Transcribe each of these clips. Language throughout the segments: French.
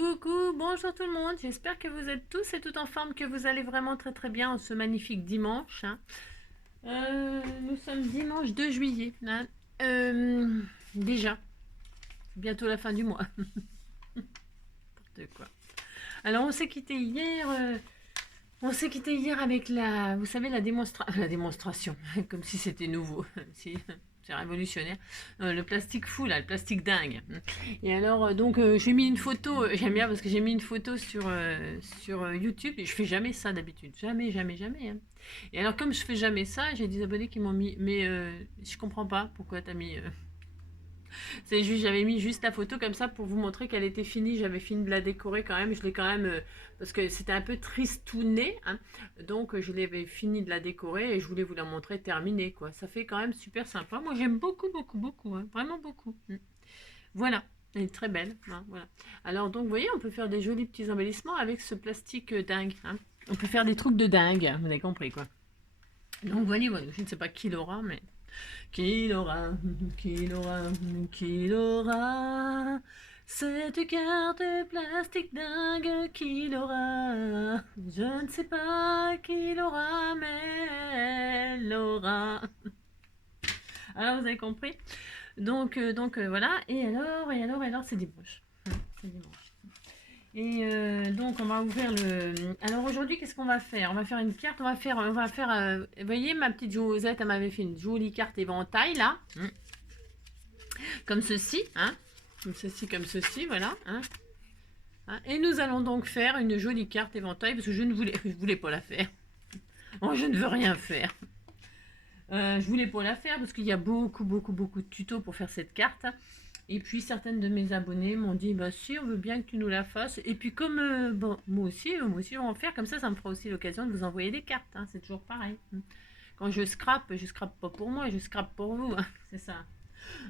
Coucou, bonjour tout le monde, j'espère que vous êtes tous et toutes en forme, que vous allez vraiment très très bien en ce magnifique dimanche, hein. Nous sommes dimanche 2 juillet, hein. Déjà, bientôt la fin du mois. N'importe quoi. Alors on s'est quitté hier, avec vous savez, la démonstration, comme si c'était nouveau. Si, c'est révolutionnaire. Le plastique fou, là, le plastique dingue. Et alors, j'ai mis une photo, j'aime bien parce que j'ai mis une photo sur YouTube, et je fais jamais ça d'habitude. Jamais, jamais, jamais, hein. Et alors, comme je fais jamais ça, j'ai des abonnés qui m'ont mis, mais je comprends pas pourquoi t'as mis. C'est juste, j'avais mis juste la photo comme ça pour vous montrer qu'elle était finie. J'avais fini de la décorer quand même. Je l'ai quand même, parce que c'était un peu tristouné, hein. Donc je l'avais fini de la décorer et je voulais vous la montrer terminée, quoi. Ça fait quand même super sympa. Moi j'aime beaucoup, beaucoup, beaucoup, hein. Vraiment beaucoup. Voilà. Elle est très belle, hein, voilà. Alors donc vous voyez, on peut faire des jolis petits embellissements avec ce plastique dingue, hein. On peut faire des trucs de dingue, vous avez compris, quoi. Donc voilà, je ne sais pas qui l'aura, mais qui l'aura, qui l'aura, qui l'aura, cette carte plastique dingue, qui l'aura, je ne sais pas qui l'aura, mais elle l'aura. Alors vous avez compris. Voilà. Et alors, c'est dimanche. C'est dimanche. Et donc on va ouvrir le. Alors aujourd'hui, qu'est-ce qu'on va faire? On va faire une carte. Vous voyez, ma petite Josette, elle m'avait fait une jolie carte éventail là, comme ceci, hein, comme ceci, voilà, hein. Et nous allons donc faire une jolie carte éventail parce que je voulais pas la faire. Oh, je ne veux rien faire. Je voulais pas la faire parce qu'il y a beaucoup, beaucoup, beaucoup de tutos pour faire cette carte. Et puis certaines de mes abonnés m'ont dit bah si, on veut bien que tu nous la fasses. Et puis comme moi aussi je vais en faire, comme ça me fera aussi l'occasion de vous envoyer des cartes, hein. C'est toujours pareil. Quand je scrape pas pour moi, je scrape pour vous, hein. C'est ça.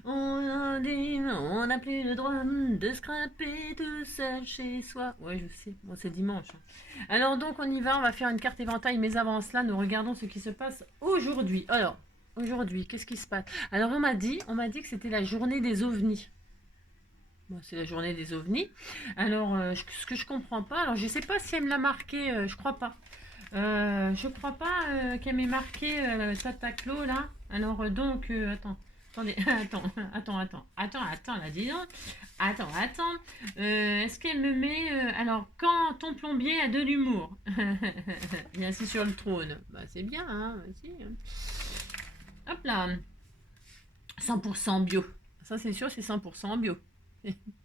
On a dit on n'a plus le droit de scraper tout seul chez soi. Ouais, je sais, bon c'est dimanche, hein. Alors donc on y va, on va faire une carte éventail, mais avant cela, nous regardons ce qui se passe aujourd'hui. Alors, aujourd'hui, qu'est-ce qui se passe? Alors on m'a dit que c'était la journée des ovnis. Bon, c'est la journée des ovnis. Alors, ce que je comprends pas, alors je sais pas si elle me l'a marqué, je crois pas. Je crois pas qu'elle m'ait marqué Tataclo là. Alors attendez, attends, là dis donc. Attends. Est-ce qu'elle me met alors quand ton plombier a de l'humour, il est assis sur le trône. Bah c'est bien, hein, vas-y, hein. Hop là, 100% bio. Ça c'est sûr, c'est 100% bio.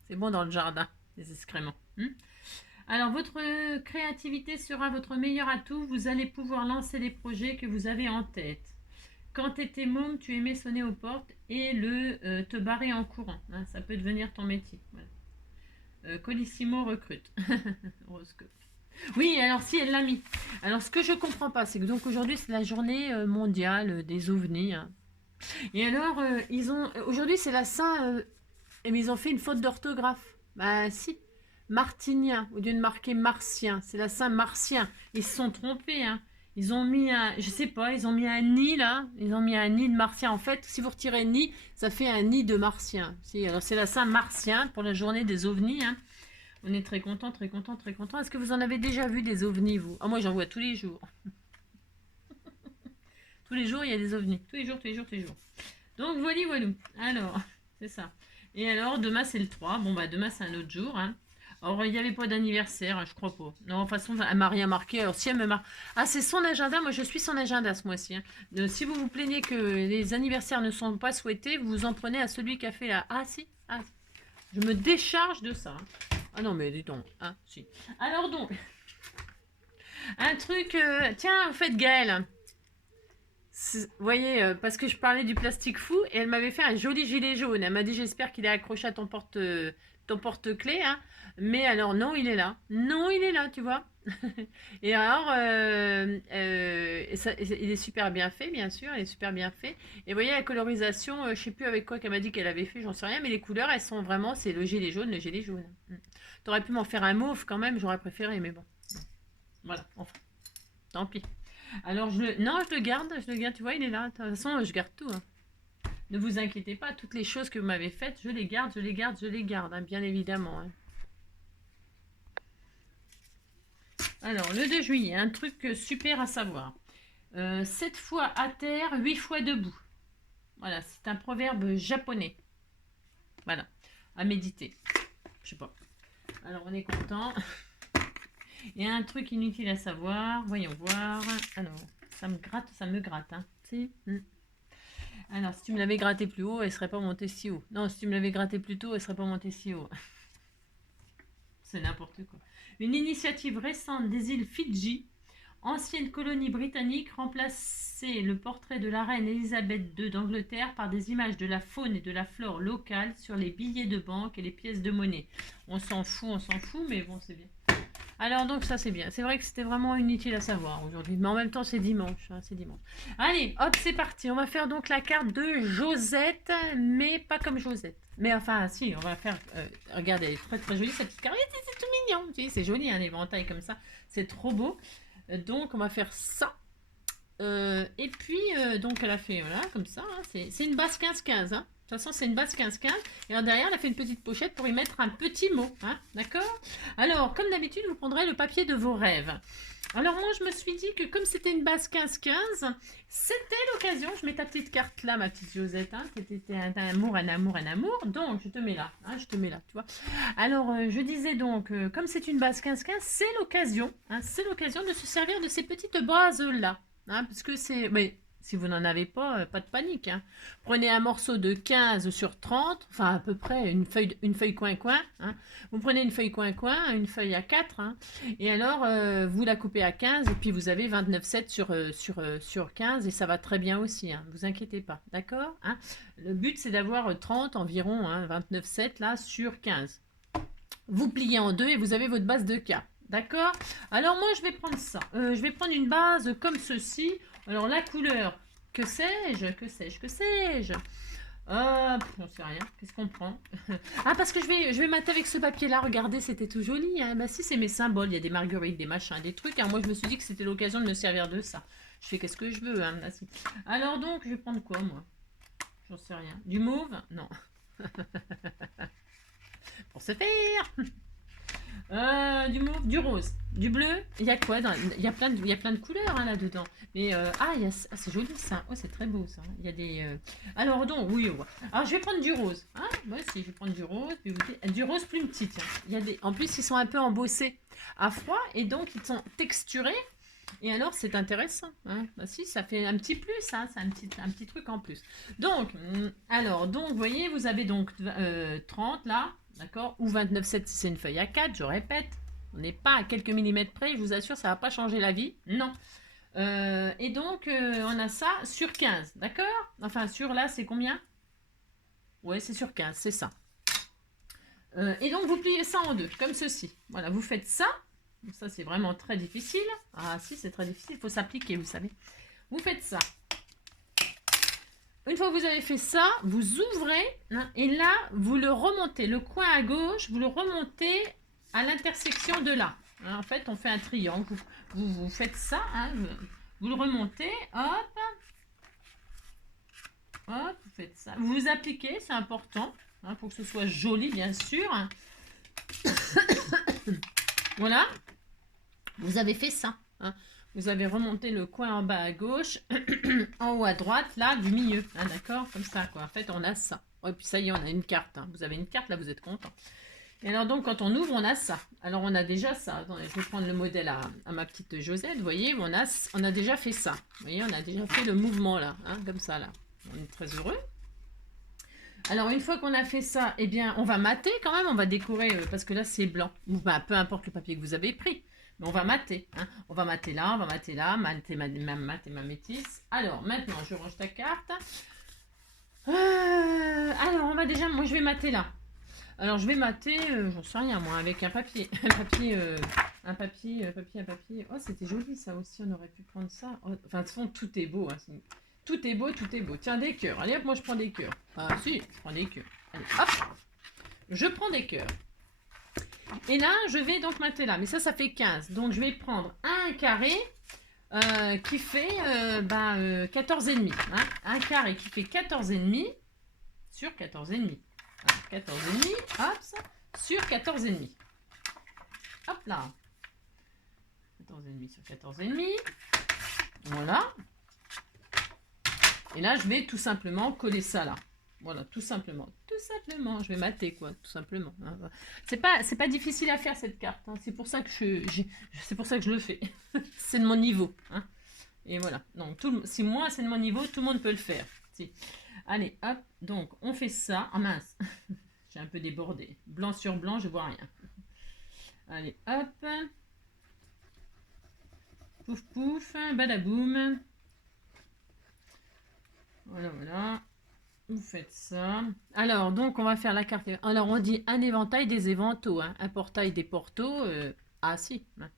C'est bon dans le jardin, les excréments. Alors, votre créativité sera votre meilleur atout. Vous allez pouvoir lancer les projets que vous avez en tête. Quand tu étais môme, tu aimais sonner aux portes et te barrer en courant, hein. Ça peut devenir ton métier. Voilà. Colissimo recrute. Horoscope. Oui, alors si, elle l'a mis. Alors, ce que je comprends pas, c'est que donc aujourd'hui, c'est la journée mondiale des ovnis, hein. Et alors, aujourd'hui, c'est la Saint. Mais ils ont fait une faute d'orthographe. Bah si. Martinien, au lieu de marquer martien. C'est la Saint-Martien. Ils se sont trompés, hein. Ils ont mis je sais pas, ils ont mis un nid là. Ils ont mis un nid de martien. En fait, si vous retirez nid, ça fait un nid de martien. Si, alors c'est la Saint-Martien pour la journée des ovnis, hein. On est très content, très content, très content. Est-ce que vous en avez déjà vu des ovnis, vous? Ah, moi j'en vois tous les jours. Tous les jours, il y a des ovnis. Tous les jours, tous les jours, tous les jours. Donc voilà. Alors, c'est ça. Et alors, demain c'est le 3. Bon, bah demain c'est un autre jour, hein. Alors, il n'y avait pas d'anniversaire, hein, je crois pas. Non, de toute façon, elle m'a rien marqué. Alors, si elle me marque. Ah, c'est son agenda. Moi, je suis son agenda ce mois-ci, hein. Si vous vous plaignez que les anniversaires ne sont pas souhaités, vous vous en prenez à celui qui a fait la. Ah, si. Ah, je me décharge de ça, hein. Ah non, mais dis donc. Ah, si. Alors, donc. Un truc. Tiens, en fait, Gaëlle. Vous voyez, parce que je parlais du plastique fou et elle m'avait fait un joli gilet jaune. Elle m'a dit j'espère qu'il est accroché à ton porte-clés, hein. Mais alors non, il est là. Non, il est là, tu vois. Et alors, il est super bien fait, bien sûr, il est super bien fait. Et vous voyez la colorisation, je sais plus avec quoi qu'elle m'a dit qu'elle avait fait, j'en sais rien, mais les couleurs, elles sont vraiment, c'est le gilet jaune, le gilet jaune. T'aurais pu m'en faire un mauve quand même, j'aurais préféré, mais bon. Voilà, enfin, tant pis. Alors, non, je le garde, tu vois, il est là. De toute façon, je garde tout, hein. Ne vous inquiétez pas, toutes les choses que vous m'avez faites, je les garde, hein, bien évidemment, hein. Alors, le 2 juillet, un truc super à savoir. 7 fois à terre, 8 fois debout. Voilà, c'est un proverbe japonais. Voilà, à méditer. Je sais pas. Alors, on est content. Il y a un truc inutile à savoir. Voyons voir. Alors, ça me gratte. Hein. Si. Alors, si tu me l'avais gratté plus haut, elle serait pas montée si haut. Non, si tu me l'avais gratté plus tôt, elle serait pas montée si haut. C'est n'importe quoi. Une initiative récente des îles Fidji, ancienne colonie britannique, remplaçait le portrait de la reine Elisabeth II d'Angleterre par des images de la faune et de la flore locale sur les billets de banque et les pièces de monnaie. On s'en fout, mais bon, c'est bien. Alors donc ça c'est bien. C'est vrai que c'était vraiment inutile à savoir aujourd'hui. Mais en même temps c'est dimanche. Hein, c'est dimanche. Allez, hop, c'est parti. On va faire donc la carte de Josette, mais pas comme Josette. Mais enfin, si, on va faire... regardez, elle est très très jolie cette petite carte. C'est tout mignon. Tu sais, c'est joli un éventail comme ça. C'est trop beau. Donc on va faire ça. Et puis, donc elle a fait, voilà, comme ça. Hein, c'est une base 15-15. Hein. De toute façon, c'est une base 15-15. Et en derrière, elle a fait une petite pochette pour y mettre un petit mot. Hein, d'accord? Alors, comme d'habitude, vous prendrez le papier de vos rêves. Alors, moi, je me suis dit que comme c'était une base 15-15, c'était l'occasion. Je mets ta petite carte là, ma petite Josette. Hein, c'était un amour, un amour, un amour. Donc, je te mets là. Hein, je te mets là, tu vois. Alors, je disais donc, comme c'est une base 15-15, c'est l'occasion. Hein, c'est l'occasion de se servir de ces petites bases-là. Hein, parce que c'est... Mais, si vous n'en avez pas, pas de panique. Hein. Prenez un morceau de 15 sur 30, enfin à peu près une feuille coin-coin. Hein. Vous prenez une feuille coin-coin, une feuille à 4, hein, et alors vous la coupez à 15, et puis vous avez 29,7 sur 15, et ça va très bien aussi, hein, vous inquiétez pas, d'accord, hein. Le but c'est d'avoir 30 environ, hein, 29,7 là sur 15. Vous pliez en deux et vous avez votre base de K. D'accord? Alors moi je vais prendre ça. Je vais prendre une base comme ceci. Alors la couleur, que sais-je? On sait rien. Qu'est-ce qu'on prend? Ah, parce que je vais mater avec ce papier-là. Regardez, c'était tout joli. Hein. Bah si, c'est mes symboles. Il y a des marguerites, des machins, des trucs. Hein. Moi je me suis dit que c'était l'occasion de me servir de ça. Je fais qu'est-ce que je veux. Hein. Alors donc, je vais prendre quoi moi? J'en sais rien. Du mauve? Non. Pour se faire. Du mauve, du rose, du bleu. Il y a quoi il y a plein de couleurs hein, là-dedans. Mais c'est joli ça. Oh, c'est très beau ça. Il y a des. Alors donc, oui. Alors je vais prendre du rose. Hein, moi aussi, je vais prendre du rose. Du rose plume petite. Hein. Il y a des. En plus, ils sont un peu embossés à froid et donc ils sont texturés. Et alors, c'est intéressant. Hein. Bah, si, ça fait un petit plus. Hein. C'est un petit truc en plus. Donc, vous voyez, vous avez donc 30 là. D'accord? Ou 29,7 si c'est une feuille à 4, je répète. On n'est pas à quelques millimètres près, je vous assure, ça ne va pas changer la vie. Non. Et donc, on a ça sur 15, d'accord? Enfin, sur là, c'est combien? Ouais, c'est sur 15, c'est ça. Et donc, vous pliez ça en deux, comme ceci. Voilà, vous faites ça. Ça, c'est vraiment très difficile. Ah si, c'est très difficile, il faut s'appliquer, vous savez. Vous faites ça. Une fois que vous avez fait ça, vous ouvrez hein, et là, vous le remontez. Le coin à gauche, vous le remontez à l'intersection de là. Hein, en fait, on fait un triangle. Vous faites ça, hein, vous le remontez, hop. Hop, vous faites ça. Vous vous appliquez, c'est important, hein, pour que ce soit joli, bien sûr. Voilà, vous avez fait ça. Hein. Vous avez remonté le coin en bas à gauche, en haut à droite, là, du milieu. Hein, d'accord? Comme ça, quoi. En fait, on a ça. Et puis ça y est, on a une carte. Hein. Vous avez une carte, là, vous êtes content. Et alors, donc, quand on ouvre, on a ça. Alors, on a déjà ça. Attendez, je vais prendre le modèle à ma petite Josette. Vous voyez, on a déjà fait ça. Vous voyez, on a déjà fait le mouvement, là. Hein, comme ça, là. On est très heureux. Alors, une fois qu'on a fait ça, eh bien, on va mater quand même. On va décorer, parce que là, c'est blanc. Ou bah, peu importe le papier que vous avez pris. Mais on va mater. Hein. On va mater là, mater ma métisse. Alors, maintenant, je range ta carte. Alors, on va déjà... Moi, je vais mater là. Alors, je vais mater, j'en sais rien, moi, avec un papier. Un papier. Oh, c'était joli, ça aussi. On aurait pu prendre ça. Oh, enfin, de toute façon, tout est beau. Hein. Tout est beau, tout est beau. Tiens, des cœurs. Allez, hop, moi, je prends des cœurs. Ah, si, je prends des cœurs. Allez, hop. Je prends des cœurs. Et là, je vais donc mater là. Mais ça fait 15. Donc, je vais prendre un carré qui fait 14,5. Hein. Un carré qui fait 14,5 sur 14,5. 14,5. Hop, ça, sur 14,5. Hop là. 14,5 sur 14,5. Voilà. Et là, je vais tout simplement coller ça là. Voilà, tout simplement. Tout simplement. Je vais mater, quoi, tout simplement. C'est pas difficile à faire, cette carte. Hein. C'est pour ça que c'est pour ça que je le fais. C'est de mon niveau. Hein. Et voilà. Donc, si moi, c'est de mon niveau, tout le monde peut le faire. Si. Allez, hop. Donc, on fait ça. Ah mince. J'ai un peu débordé. Blanc sur blanc, je vois rien. Allez, hop. Pouf, pouf. Badaboum. Voilà, voilà. Vous faites ça. Alors, donc, on va faire la carte. Alors, on dit un éventail des éventaux. Hein. Un portail des portaux. Ah, si. Hein.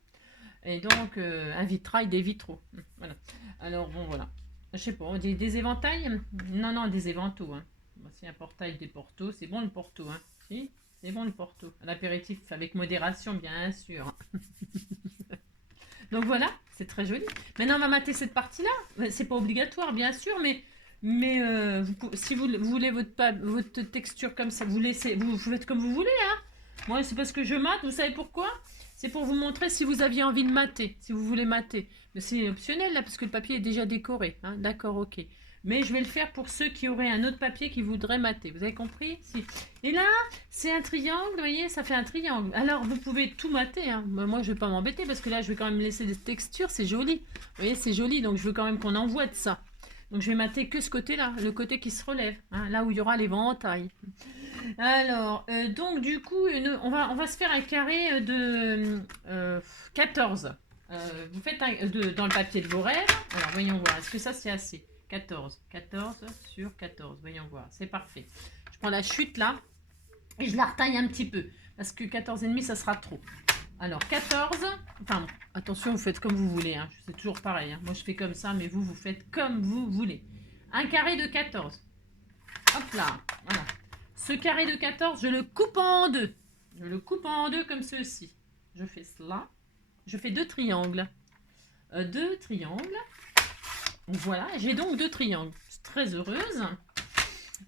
Et donc, un vitrail des vitraux. Voilà. Alors, bon, voilà. Je sais pas, on dit des éventails? Non, non, des éventaux. Hein. Voici un portail des portos. C'est bon le porto. Hein. Si, c'est bon le porto. L'apéritif avec modération, bien sûr. Donc voilà, c'est très joli. Maintenant, on va mater cette partie-là. C'est pas obligatoire, bien sûr, mais si vous voulez votre texture comme ça, vous faites comme vous voulez. Hein. Moi, c'est parce que je mate. Vous savez pourquoi? C'est pour vous montrer si vous aviez envie de mater, si vous voulez mater. Mais c'est optionnel là, parce que le papier est déjà décoré. Hein. D'accord, ok. Mais je vais le faire pour ceux qui auraient un autre papier qui voudraient mater. Vous avez compris? Si. Et là, c'est un triangle, vous voyez, ça fait un triangle. Alors, vous pouvez tout mater. Hein. Moi, je ne vais pas m'embêter parce que là, je vais quand même laisser des textures. C'est joli. Vous voyez, c'est joli. Donc, je veux quand même qu'on envoie de ça. Donc, je vais mater que ce côté-là, le côté qui se relève. Hein, là où il y aura l'éventail. Alors, donc, du coup, on va se faire un carré de 14. Vous faites dans le papier de vos rêves. Alors, voyons voir. Est-ce que ça, c'est assez? 14 sur 14, voyons voir, c'est parfait. Je prends la chute là et je la retaille un petit peu parce que 14,5 ça sera trop. Alors 14, enfin attention, vous faites comme vous voulez, hein. C'est toujours pareil, hein. Moi je fais comme ça, mais vous faites comme vous voulez. Un carré de 14, hop là, voilà. Ce carré de 14, je le coupe en deux. Je le coupe en deux comme ceci. Je fais cela, je fais deux triangles. Deux triangles. Voilà, j'ai donc deux triangles. Je suis très heureuse.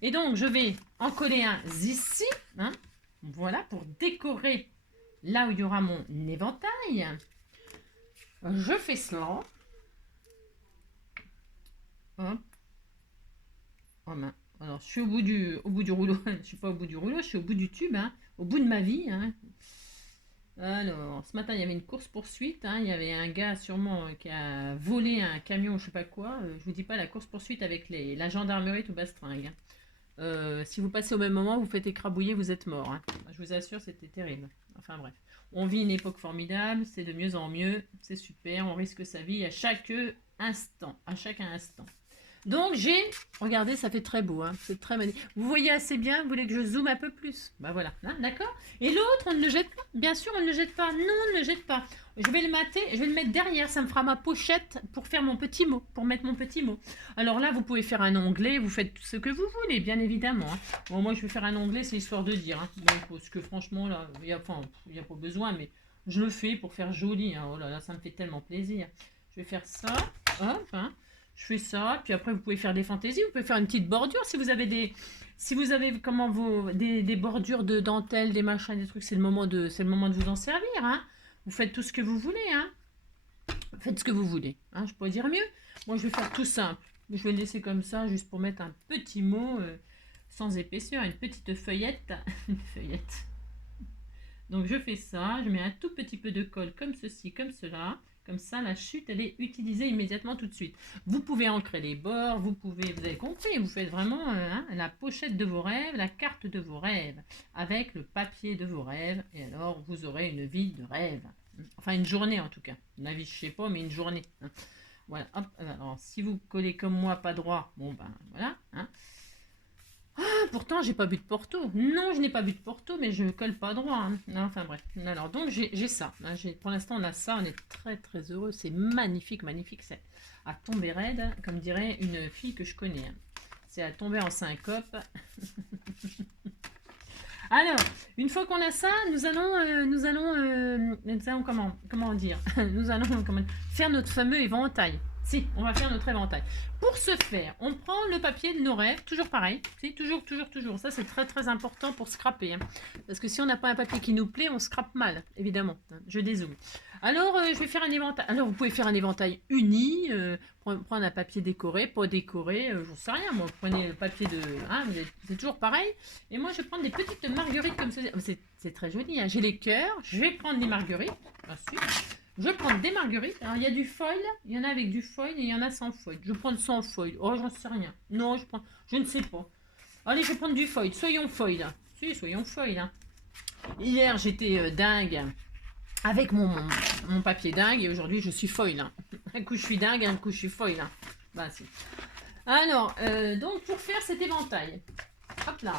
Et donc, je vais en coller un ici. Hein, voilà, pour décorer là où il y aura mon éventail. Je fais cela. Hop. Oh main. Alors, je suis au bout du rouleau. Je ne suis pas au bout du rouleau, je suis au bout du tube. Hein, au bout de ma vie. Hein. Alors, ce matin, il y avait une course-poursuite. Hein. Il y avait un gars sûrement qui a volé un camion, je sais pas quoi. Je vous dis pas la course-poursuite avec la gendarmerie tout bastringue. Hein. Si vous passez au même moment, vous faites écrabouiller, vous êtes mort. Hein. Je vous assure, c'était terrible. Enfin bref. On vit une époque formidable, c'est de mieux en mieux, c'est super, on risque sa vie à chaque instant. Donc regardez, ça fait très beau, hein. C'est très magnifique. Vous voyez assez bien, vous voulez que je zoome un peu plus? Bah voilà, hein, d'accord. Et l'autre, on ne le jette pas. Bien sûr, on ne le jette pas. Non, on ne le jette pas. Je vais le mater, je vais le mettre derrière. Ça me fera ma pochette pour faire mon petit mot, pour mettre mon petit mot. Alors là, vous pouvez faire un onglet, vous faites ce que vous voulez, bien évidemment. Hein. Bon, moi, je vais faire un onglet, c'est histoire de dire. Hein. Donc, parce que franchement, là, il n'y a pas besoin, mais je le fais pour faire joli. Hein. Oh là là, ça me fait tellement plaisir. Je vais faire ça. Hop, hein. Je fais ça, puis après vous pouvez faire des fantaisies, vous pouvez faire une petite bordure si vous avez des bordures de dentelle, des machins, des trucs, c'est le moment de vous en servir, hein. Vous faites tout ce que vous voulez, hein. Faites ce que vous voulez, hein. Je pourrais dire mieux. Moi je vais faire tout simple. Je vais le laisser comme ça juste pour mettre un petit mot sans épaisseur, une petite feuillette, une feuillette. Donc je fais ça, je mets un tout petit peu de colle comme ceci, comme cela. Comme ça, la chute, elle est utilisée immédiatement tout de suite. Vous pouvez ancrer les bords, vous avez compris, vous faites vraiment la pochette de vos rêves, la carte de vos rêves, avec le papier de vos rêves. Et alors, vous aurez une vie de rêve. Enfin, une journée en tout cas. Une vie, je sais pas, mais une journée. Hein. Voilà, hop. Alors, si vous collez comme moi, pas droit, bon ben, voilà. Hein. Ah, pourtant, j'ai pas bu de Porto. Non, je n'ai pas bu de Porto, mais je colle pas droit. Hein. Non, enfin bref. Alors, donc, j'ai ça. Hein, pour l'instant, on a ça. On est très, très heureux. C'est magnifique, magnifique. C'est à tomber raide, comme dirait une fille que je connais. Hein. C'est à tomber en syncope. Alors, une fois qu'on a ça, nous allons comment dire nous allons faire notre fameux éventail. Si, on va faire notre éventail. Pour ce faire, on prend le papier de nos rêves, toujours pareil. Si, toujours. Ça, c'est très, très important pour scraper. Hein. Parce que si on n'a pas un papier qui nous plaît, on scrape mal, évidemment. Je dézoome. Alors, je vais faire un éventail. Alors, vous pouvez faire un éventail uni, prendre un papier décoré, pas décoré, j'en sais rien. Moi, prenez le papier de... Hein, c'est toujours pareil. Et moi, je vais prendre des petites marguerites comme ça. C'est très joli. Hein. J'ai les cœurs. Je vais prendre des marguerites. Ensuite, je vais prendre des marguerites. Alors, il y a du foil. Il y en a avec du foil et il y en a sans foil. Je vais prendre sans foil. Oh, j'en sais rien. Non, je ne sais pas. Allez, je vais prendre du foil. Soyons foil. Si, soyons foil. Hein. Hier, j'étais dingue avec mon papier dingue et aujourd'hui, je suis foil. Hein. Un coup, je suis dingue, un coup, je suis foil. Hein. Bah, si. Alors, donc, pour faire cet éventail, hop là,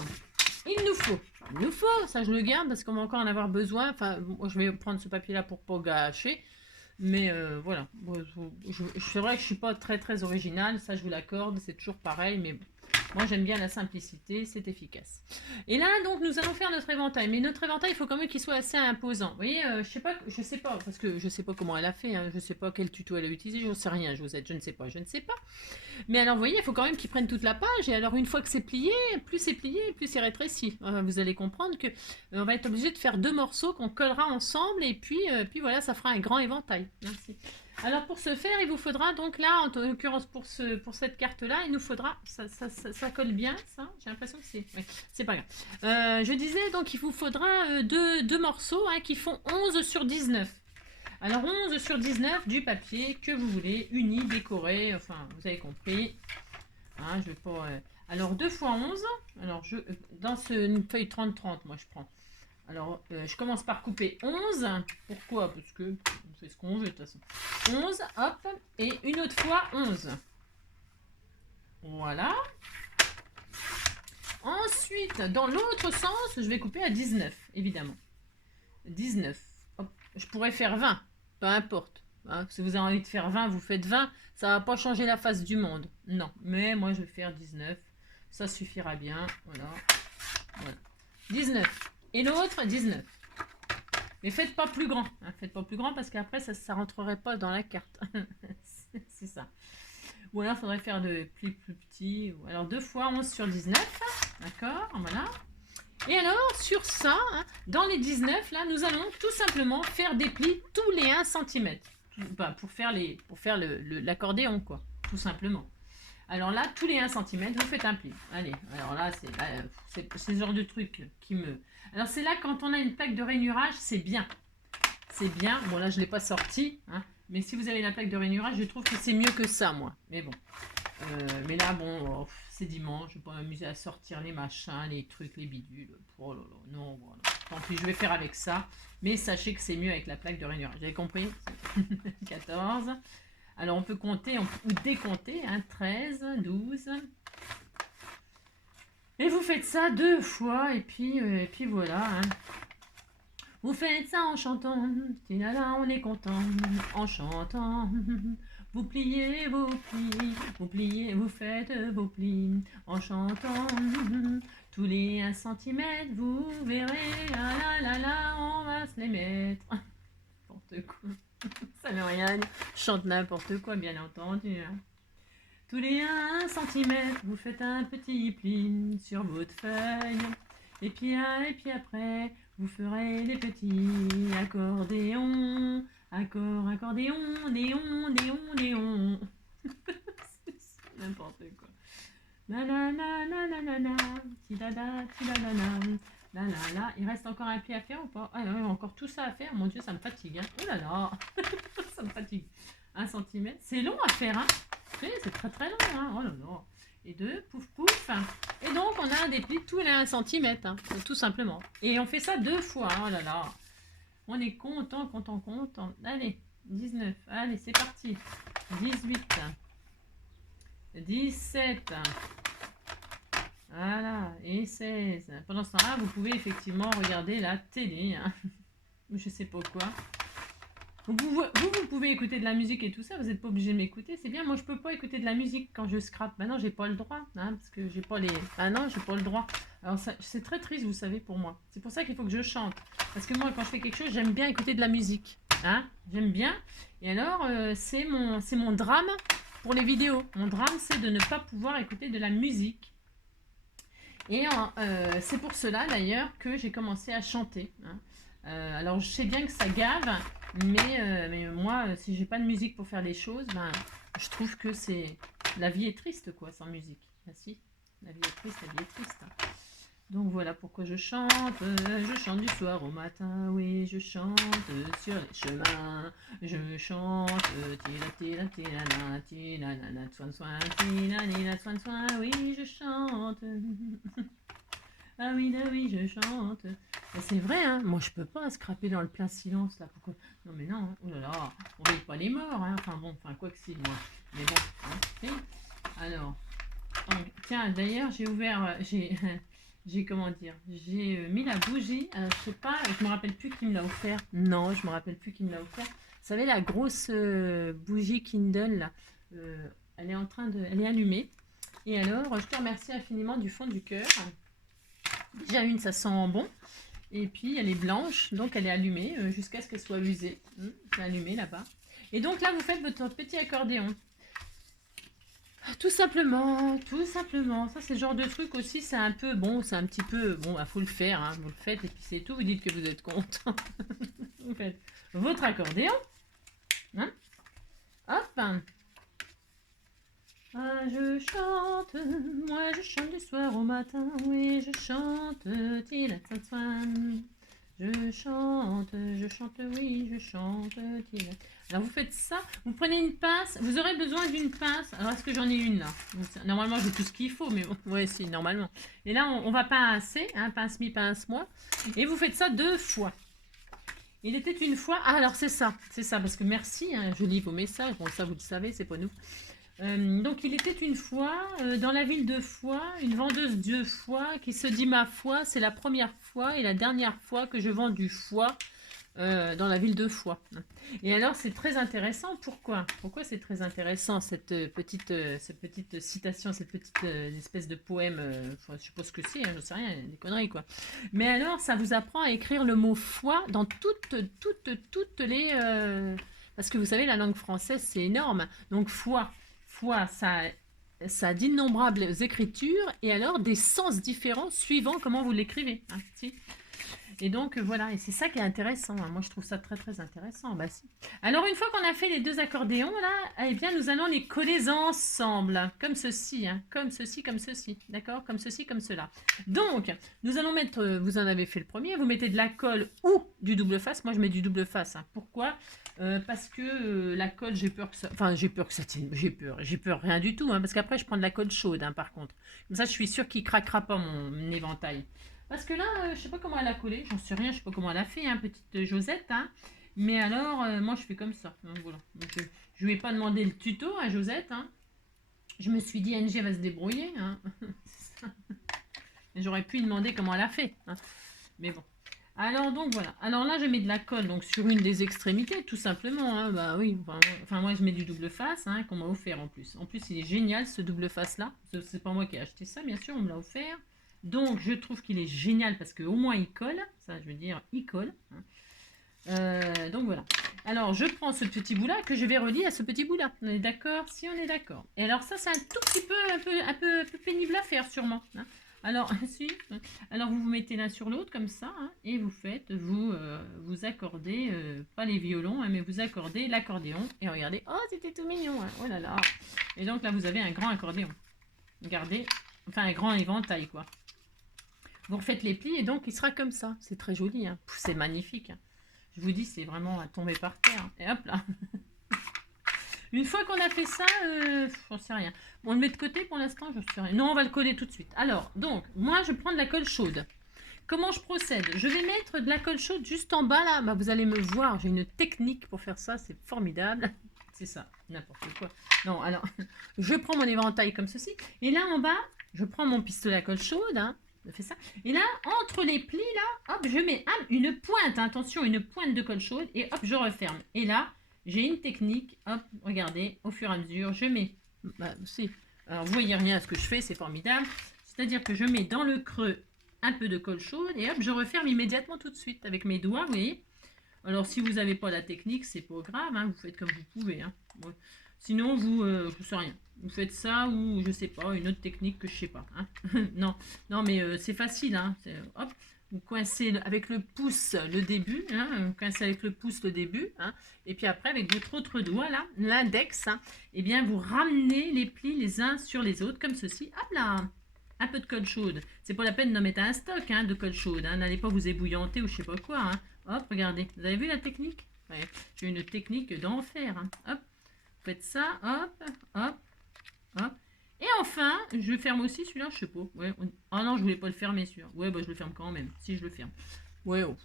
il nous faut, ça je le garde parce qu'on va encore en avoir besoin. Enfin, moi, je vais prendre ce papier-là pour pas gâcher. Mais voilà, c'est vrai que je suis pas très originale, ça je vous l'accorde, c'est toujours pareil, mais moi j'aime bien la simplicité, c'est efficace. Et là donc nous allons faire notre éventail, mais notre éventail il faut quand même qu'il soit assez imposant. Vous voyez, je sais pas, parce que je sais pas comment elle a fait, hein, je sais pas quel tuto elle a utilisé, je sais rien, je ne sais pas. Mais alors, vous voyez, il faut quand même qu'ils prennent toute la page. Et alors, une fois que c'est plié, plus c'est rétréci. Vous allez comprendre que on va être obligé de faire 2 morceaux qu'on collera ensemble. Et puis voilà, ça fera un grand éventail. Merci. Alors, pour ce faire, il vous faudra donc là, en l'occurrence pour cette carte-là, il nous faudra, ça colle bien, ça. J'ai l'impression que c'est... Ouais, c'est pas grave. Je disais, donc, il vous faudra deux morceaux hein, qui font 11 sur 19. Alors 11 sur 19 du papier que vous voulez, uni, décoré, enfin vous avez compris. Hein, je vais pas, alors 2 x 11, alors dans une feuille 30-30 moi je prends. Alors je commence par couper 11, pourquoi? Parce que on fait ce qu'on veut de toute façon. 11, hop, et une autre fois 11. Voilà. Ensuite, dans l'autre sens, je vais couper à 19, évidemment. 19, hop, je pourrais faire 20. Peu importe. Hein, si vous avez envie de faire 20, vous faites 20. Ça ne va pas changer la face du monde. Non. Mais moi, je vais faire 19. Ça suffira bien. Voilà. 19. Et l'autre, 19. Mais faites pas plus grand. Hein, faites pas plus grand parce qu'après, ça ne rentrerait pas dans la carte. C'est ça. Ou alors, il faudrait faire de plis plus petits. Alors, 2 fois 11 sur 19. D'accord. Voilà. Et alors, sur ça, hein, dans les 19, là, nous allons tout simplement faire des plis tous les 1 cm. Pour faire l'accordéon, quoi. Tout simplement. Alors là, tous les 1 cm, vous faites un pli. Allez, alors là, c'est ce genre de truc qui me... Alors c'est là, quand on a une plaque de rainurage, c'est bien. C'est bien. Bon, là, je ne l'ai pas sorti. Hein, mais si vous avez la plaque de rainurage, je trouve que c'est mieux que ça, moi. Mais bon. Mais là, bon... c'est dimanche, je vais pas m'amuser à sortir les machins, les trucs, les bidules. Oh là là, non, voilà. Tant pis, je vais faire avec ça. Mais sachez que c'est mieux avec la plaque de rainurage. Vous avez compris? 14. Alors, on peut compter ou décompter. Hein, 13, 12. Et vous faites ça 2 fois. Et puis voilà. Hein. Vous faites ça en chantant. Là, on est content. En chantant. Vous pliez vos plis, vous faites vos plis en chantant. Tous les 1 cm, vous verrez, ah là là là, on va se les mettre. N'importe quoi. Ça veut rien dire. Je chante n'importe quoi, bien entendu. Hein. Tous les 1 cm, vous faites un petit pli sur votre feuille. Et puis après, vous ferez des petits accordéons. Accordéon, néon, néon, néon. N'importe quoi. La la la la la la la, tidada, tidada la la la. Il reste encore un pli à faire ou pas? Ah, il y a encore tout ça à faire. Mon Dieu, ça me fatigue. Hein. Oh là là, ça me fatigue. 1 cm. C'est long à faire. Hein. C'est très long. Hein. Oh là là. Et 2, pouf pouf. Et donc, on a des plis tous les 1 cm. Hein, tout simplement. Et on fait ça 2 fois. Oh là là. On est content. Allez, 19. Allez, c'est parti. 18. 17. Voilà. Et 16. Pendant ce temps-là, vous pouvez effectivement regarder la télé. Hein. Je sais pas quoi. Vous pouvez écouter de la musique et tout ça. Vous n'êtes pas obligé de m'écouter. C'est bien. Moi, je peux pas écouter de la musique quand je scrape. Maintenant, j'ai pas le droit. Hein, parce que j'ai pas les... Ah non, j'ai pas le droit. Alors, c'est très triste, vous savez, pour moi. C'est pour ça qu'il faut que je chante. Parce que moi, quand je fais quelque chose, j'aime bien écouter de la musique. Hein, j'aime bien. Et alors, c'est mon drame pour les vidéos. Mon drame, c'est de ne pas pouvoir écouter de la musique. Et c'est pour cela, d'ailleurs, que j'ai commencé à chanter. Hein. Alors, je sais bien que ça gave. Mais moi, si j'ai pas de musique pour faire les choses, ben, je trouve que c'est... La vie est triste, quoi, sans musique. Ben si, la vie est triste, la vie est triste. Donc voilà pourquoi je chante du soir au matin, oui, je chante sur les chemins, je chante, tila tila tila na tila na na soin soin tila na soin soin, oui, je chante. Ah oui, je chante. Et c'est vrai, hein, moi je peux pas scraper dans le plein silence là. Pourquoi? Non mais non, hein, oh là là, on veille pas les morts, hein. Enfin bon, enfin quoi que si, moi. Mais bon, hein, si. Alors, tiens, d'ailleurs j'ai ouvert, j'ai comment dire, j'ai mis la bougie. Je sais pas, je me rappelle plus qui me l'a offert. Non, je me rappelle plus qui me l'a offert. Vous savez la grosse bougie Kindle là, elle est en train de, elle est allumée. Et alors, je te remercie infiniment du fond du cœur. Déjà une, ça sent bon. Et puis elle est blanche, donc elle est allumée jusqu'à ce qu'elle soit usée. C'est allumé là-bas. Et donc là, vous faites votre petit accordéon. Tout simplement, tout simplement. Ça, c'est le genre de truc aussi, c'est un peu, bon, c'est un petit peu, bon, il faut le faire, hein, vous le faites et puis c'est tout. Vous dites que vous êtes content. Vous faites votre accordéon. Hein, hop. Ah, je chante, moi je chante du soir au matin, oui, je chante, tila je chante, oui, je chante, tila. Alors vous faites ça, vous prenez une pince, vous aurez besoin d'une pince, alors est-ce que j'en ai une là? Normalement j'ai tout ce qu'il faut, mais bon, ouais, si, normalement. Et là on va pincer, hein, pince-mi, pince-moi, et vous faites ça 2 fois. Il était une fois, ah alors c'est ça, parce que merci, hein, je lis vos messages, bon ça vous le savez, c'est pas nous. Donc il était une fois dans la ville de Foix, une vendeuse de foie qui se dit ma foi, c'est la première fois et la dernière fois que je vends du foie dans la ville de Foix. Et alors c'est très intéressant, pourquoi c'est très intéressant cette petite citation, cette petite espèce de poème, je suppose que c'est, hein, je sais rien, des conneries quoi. Mais alors ça vous apprend à écrire le mot foie dans toutes les... parce que vous savez la langue française c'est énorme, donc foie, ça a d'innombrables écritures et alors des sens différents suivant comment vous l'écrivez. Hein, si. Et donc voilà, et c'est ça qui est intéressant. Hein. Moi je trouve ça très très intéressant. Bah, si. Alors une fois qu'on a fait les 2 accordéons là, eh bien nous allons les coller ensemble, comme ceci, hein, comme ceci, d'accord, comme ceci, comme cela. Donc nous allons mettre, vous en avez fait le premier, vous mettez de la colle ou du double face. Moi je mets du double face. Hein. Pourquoi? Parce que la colle, j'ai peur que ça... Enfin, j'ai peur, rien du tout, hein, parce qu'après, je prends de la colle chaude, hein, par contre. Comme ça, je suis sûre qu'il craquera pas mon éventail. Parce que là, je sais pas comment elle a collé, j'en sais rien, je sais pas comment elle a fait, hein, petite Josette, hein. Mais alors, moi, je fais comme ça. Donc, voilà. Donc, je lui ai pas demandé le tuto à Josette, hein. Je me suis dit, NG va se débrouiller, hein. J'aurais pu lui demander comment elle a fait, hein. Mais bon. Alors donc voilà. Alors là je mets de la colle donc sur une des extrémités tout simplement. Hein. Bah oui. Enfin moi je mets du double face hein, qu'on m'a offert en plus. En plus il est génial ce double face là. C'est pas moi qui ai acheté ça bien sûr, on me l'a offert. Donc je trouve qu'il est génial parce qu'au moins il colle. Ça je veux dire il colle. Hein. Donc voilà. Alors je prends ce petit bout là que je vais relier à ce petit bout là. On est d'accord? Si on est d'accord. Et alors ça c'est un tout petit peu un peu pénible à faire sûrement. Hein. Alors, si, alors vous vous mettez l'un sur l'autre comme ça hein, et vous faites, vous accordez, pas les violons, hein, mais vous accordez l'accordéon. Et regardez, oh c'était tout mignon, hein, oh là là. Et donc là vous avez un grand accordéon. Regardez, enfin un grand éventail quoi. Vous refaites les plis et donc il sera comme ça. C'est très joli, hein. C'est magnifique. Hein. Je vous dis, c'est vraiment à tomber par terre. Et hop là. Une fois qu'on a fait ça, j'en sais rien. On le met de côté pour l'instant, je sais rien. Non, on va le coller tout de suite. Alors, donc, moi, je prends de la colle chaude. Comment je procède? Je vais mettre de la colle chaude juste en bas, là. Bah, vous allez me voir, j'ai une technique pour faire ça, c'est formidable. C'est ça, n'importe quoi. Non, alors, je prends mon éventail comme ceci. Et là, en bas, je prends mon pistolet à colle chaude, hein. Je fais ça. Et là, entre les plis, là, hop, je mets une pointe, hein, attention, une pointe de colle chaude. Et hop, je referme. Et là, j'ai une technique, hop, regardez, au fur et à mesure, je mets, bah, si, alors vous voyez rien à ce que je fais, c'est formidable, c'est-à-dire que je mets dans le creux un peu de colle chaude et hop, je referme immédiatement tout de suite avec mes doigts, vous voyez. Alors si vous n'avez pas la technique, c'est pas grave, hein, vous faites comme vous pouvez, hein. Ouais. Sinon, vous, je sais rien, vous faites ça ou je sais pas, une autre technique que je sais pas, hein. Non, mais c'est facile, hein, hop. vous coincez avec le pouce le début, hein, vous coincez avec le pouce le début, hein, et puis après avec votre autre doigt là, l'index, hein, et bien vous ramenez les plis les uns sur les autres comme ceci. Hop là, un peu de colle chaude. C'est pas la peine d'en mettre un stock hein, de colle chaude. Hein, n'allez pas vous ébouillanter ou je sais pas quoi. Hein. Hop, regardez, vous avez vu la technique? Ouais, j'ai une technique d'enfer. Hein. Hop, vous faites ça, hop, hop, hop. Et enfin, je ferme aussi celui-là, je sais pas. Ouais, ah non, je voulais pas le fermer celui-là. Ouais, bah je le ferme quand même, si je le ferme. Ouais, oh.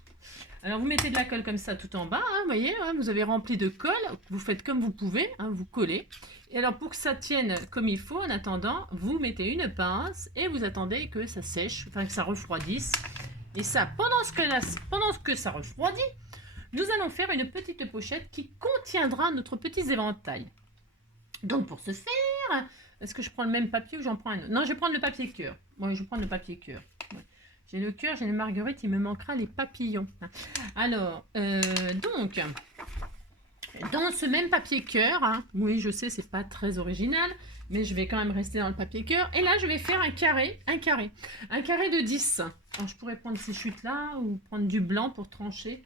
Alors vous mettez de la colle comme ça tout en bas, hein, vous voyez, hein, vous avez rempli de colle, vous faites comme vous pouvez, hein, vous collez. Et alors pour que ça tienne comme il faut, en attendant, vous mettez une pince et vous attendez que ça sèche, enfin que ça refroidisse. Et ça, pendant que ça refroidit, nous allons faire une petite pochette qui contiendra notre petit éventail. Donc pour ce faire, est-ce que je prends le même papier ou j'en prends un autre? Non, je vais prendre le papier cœur. Oui, je vais prendre le papier cœur. Ouais. J'ai le cœur, j'ai les marguerites, il me manquera les papillons. Alors, donc, dans ce même papier cœur, hein, oui, je sais, c'est pas très original, mais je vais quand même rester dans le papier cœur. Et là, je vais faire un carré de 10. Alors, je pourrais prendre ces chutes-là ou prendre du blanc pour trancher.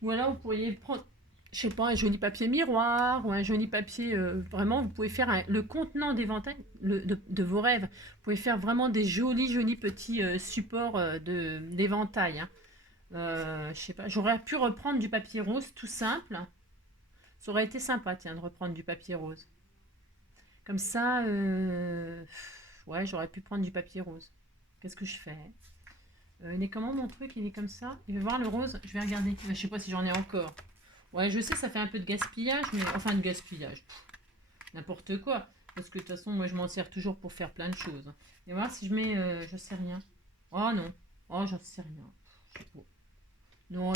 Ou alors, vous pourriez prendre, je sais pas, un joli papier miroir ou un joli papier, vraiment, vous pouvez faire le contenant d'éventail de vos rêves. Vous pouvez faire vraiment des jolis petits supports d'éventail. Hein. Je sais pas, j'aurais pu reprendre du papier rose tout simple. Ça aurait été sympa, tiens, de reprendre du papier rose. Comme ça, ouais, j'aurais pu prendre du papier rose. Qu'est-ce que je fais? Il est comment mon truc? Il est comme ça. Il va voir le rose. Je vais regarder. Je sais pas si j'en ai encore. Ouais, je sais, ça fait un peu de gaspillage, mais enfin de gaspillage. N'importe quoi. Parce que de toute façon, moi, je m'en sers toujours pour faire plein de choses. Et voir si je mets, je sais rien. Oh non. Oh, j'en sais rien. Je sais pas. Non.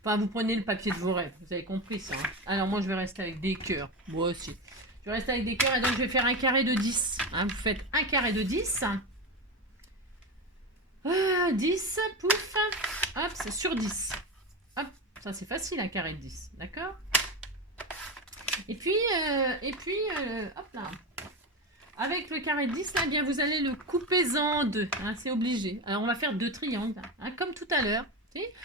Enfin, vous prenez le papier de vos rêves. Vous avez compris ça. Hein. Alors, moi, je vais rester avec des cœurs. Moi aussi. Je vais rester avec des cœurs et donc je vais faire un carré de 10. Hein, vous faites un carré de 10. 10, pouf. Hop, c'est sur 10. Hop, ça c'est facile, un carré de 10. D'accord? Et puis, hop là. Avec le carré de 10, là, eh bien, vous allez le couper en deux. Hein, c'est obligé. Alors, on va faire deux triangles, hein, comme tout à l'heure.